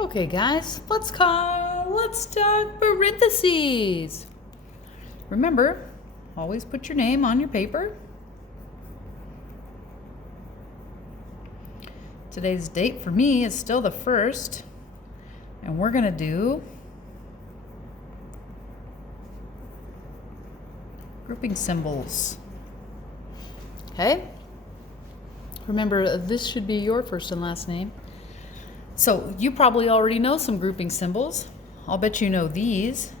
Okay, guys, let's talk parentheses. Remember, always put your name on your paper. Today's date for me is still the 1st, and we're going to do grouping symbols. Okay? Remember, this should be your first and last name. So you probably already know some grouping symbols. I'll bet you know these,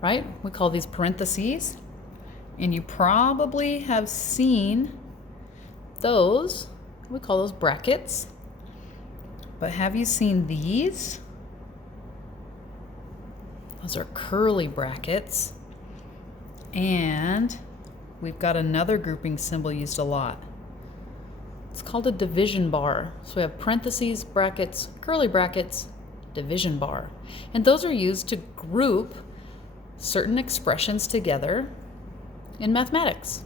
right? We call these parentheses. And you probably have seen those. We call those brackets. But have you seen these? Those are curly brackets. And we've got another grouping symbol used a lot. It's called a division bar. So we have parentheses, brackets, curly brackets, division bar. And those are used to group certain expressions together in mathematics.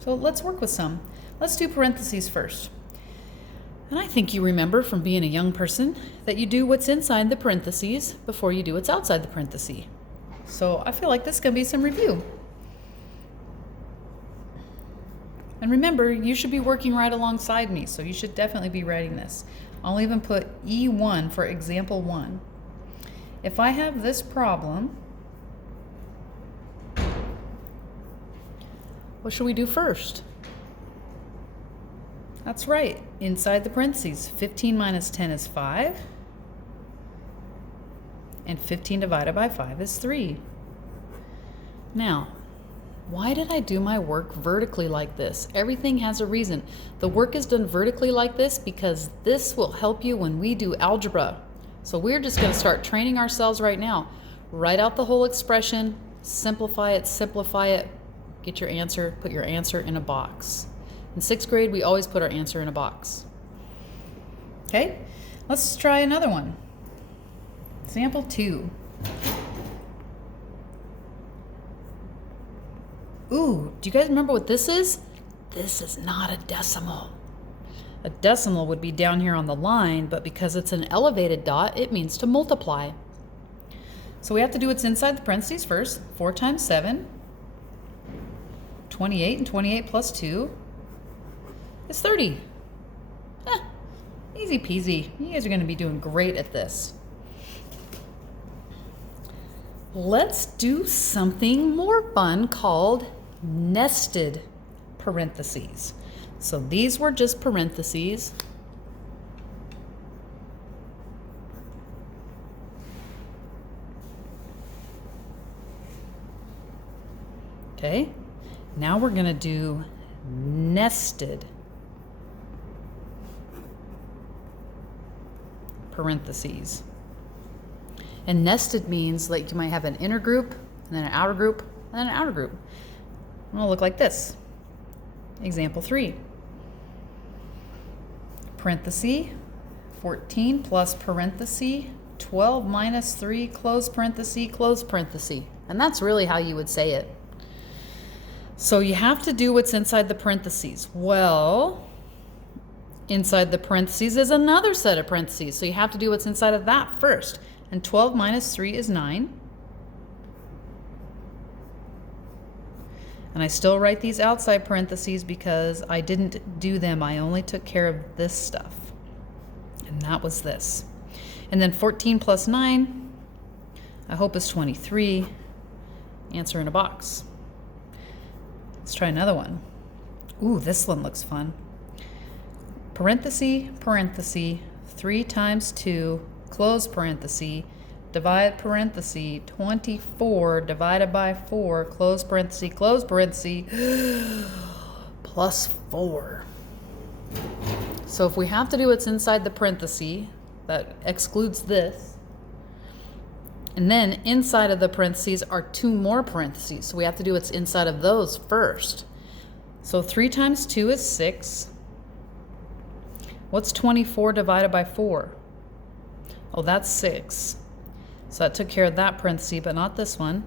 So let's work with some. Let's do parentheses first. And I think you remember from being a young person that you do what's inside the parentheses before you do what's outside the parentheses. So I feel like this is going to be some review. And remember, you should be working right alongside me, so you should definitely be writing this. I'll even put E1 for example 1. If I have this problem, what should we do first? That's right, inside the parentheses, 15 minus 10 is 5, and 15 divided by 5 is 3. Now, why did I do my work vertically like this? Everything has a reason. The work is done vertically like this because this will help you when we do algebra. So we're just going to start training ourselves right now. Write out the whole expression, simplify it, get your answer, put your answer in a box. In 6th grade, we always put our answer in a box. Okay, let's try another one. Example 2. Ooh, do you guys remember what this is? This is not a decimal. A decimal would be down here on the line, but because it's an elevated dot, it means to multiply. So we have to do what's inside the parentheses first. 4 times 7, 28, and 28 plus 2 is 30. Easy peasy. You guys are going to be doing great at this. Let's do something more fun called nested parentheses. So these were just parentheses. Okay, now we're going to do nested parentheses. And nested means like you might have an inner group, and then an outer group, and then an outer group. It'll look like this. Example 3. Parenthesis, 14 plus parenthesis, 12 minus 3, close parenthesis, close parenthesis. And that's really how you would say it. So you have to do what's inside the parentheses. Well, inside the parentheses is another set of parentheses. So you have to do what's inside of that first. And 12 minus 3 is 9. And I still write these outside parentheses because I didn't do them. I only took care of this stuff. And that was this. And then 14 plus 9, I hope is 23. Answer in a box. Let's try another one. Ooh, this one looks fun. Parenthesis, parenthesis, 3 times 2, close parenthesis, divide parenthesis, 24 divided by 4, close parenthesis, plus 4. So if we have to do what's inside the parenthesis, that excludes this. And then inside of the parentheses are 2 more parentheses. So we have to do what's inside of those first. So 3 times 2 is 6. What's 24 divided by 4? Oh, that's 6. So that took care of that parenthesis, but not this one.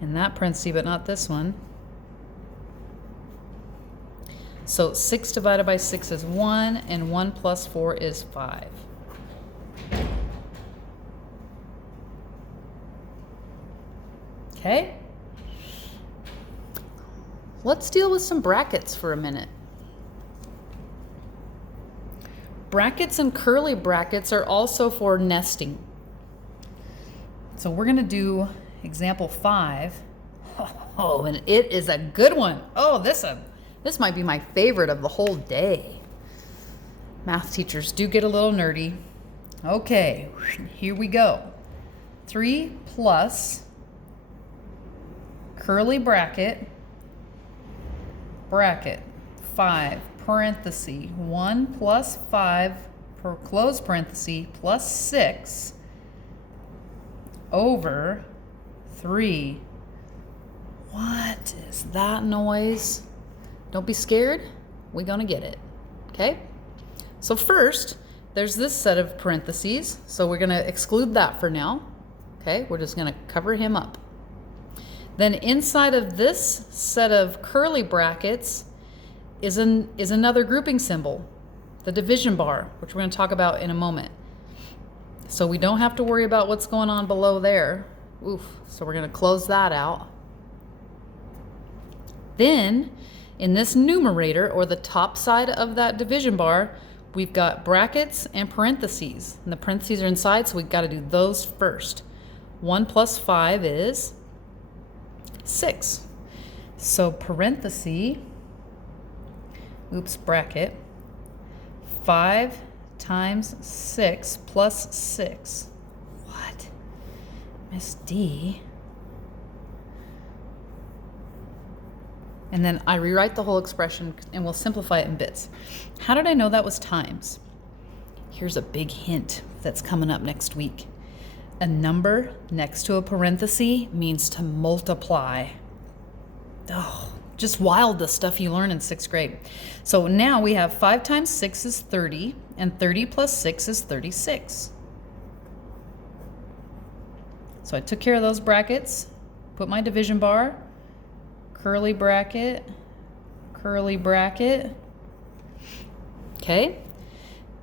And that parenthesis, but not this one. So 6 divided by 6 is 1, and 1 plus 4 is 5. Okay? Let's deal with some brackets for a minute. Brackets and curly brackets are also for nesting. So we're going to do example 5. Oh, and it is a good one. Oh, this might be my favorite of the whole day. Math teachers do get a little nerdy. Okay, here we go. 3 plus curly bracket, 5 parenthesis 1 plus 5 per close parenthesis plus 6 over 3. What is that noise? Don't be scared. We're gonna get it. Okay? So first, there's this set of parentheses. So we're gonna exclude that for now. Okay? We're just gonna cover him up. Then inside of this set of curly brackets is another grouping symbol, the division bar, which we're going to talk about in a moment. So we don't have to worry about what's going on below there. Oof. So we're going to close that out. Then in this numerator, or the top side of that division bar, we've got brackets and parentheses. And the parentheses are inside, so we've got to do those first. 1 plus 5 is 6. So parenthesis, bracket, 5 times 6 plus 6. What? Miss D. And then I rewrite the whole expression and we'll simplify it in bits. How did I know that was times? Here's a big hint that's coming up next week. A number next to a parenthesis means to multiply. Oh, just wild, the stuff you learn in 6th grade. So now we have 5 times 6 is 30, and 30 plus 6 is 36. So I took care of those brackets, put my division bar, curly bracket. Okay,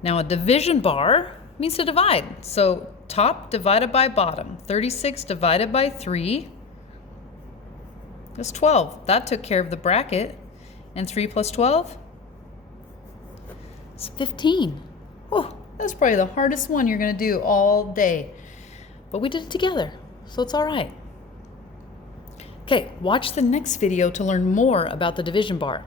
now a division bar means to divide. So top divided by bottom. 36 divided by 3 is 12. That took care of the bracket. And 3 plus 12 is 15. Oh, that's probably the hardest one you're going to do all day. But we did it together, so it's all right. Okay, watch the next video to learn more about the division bar.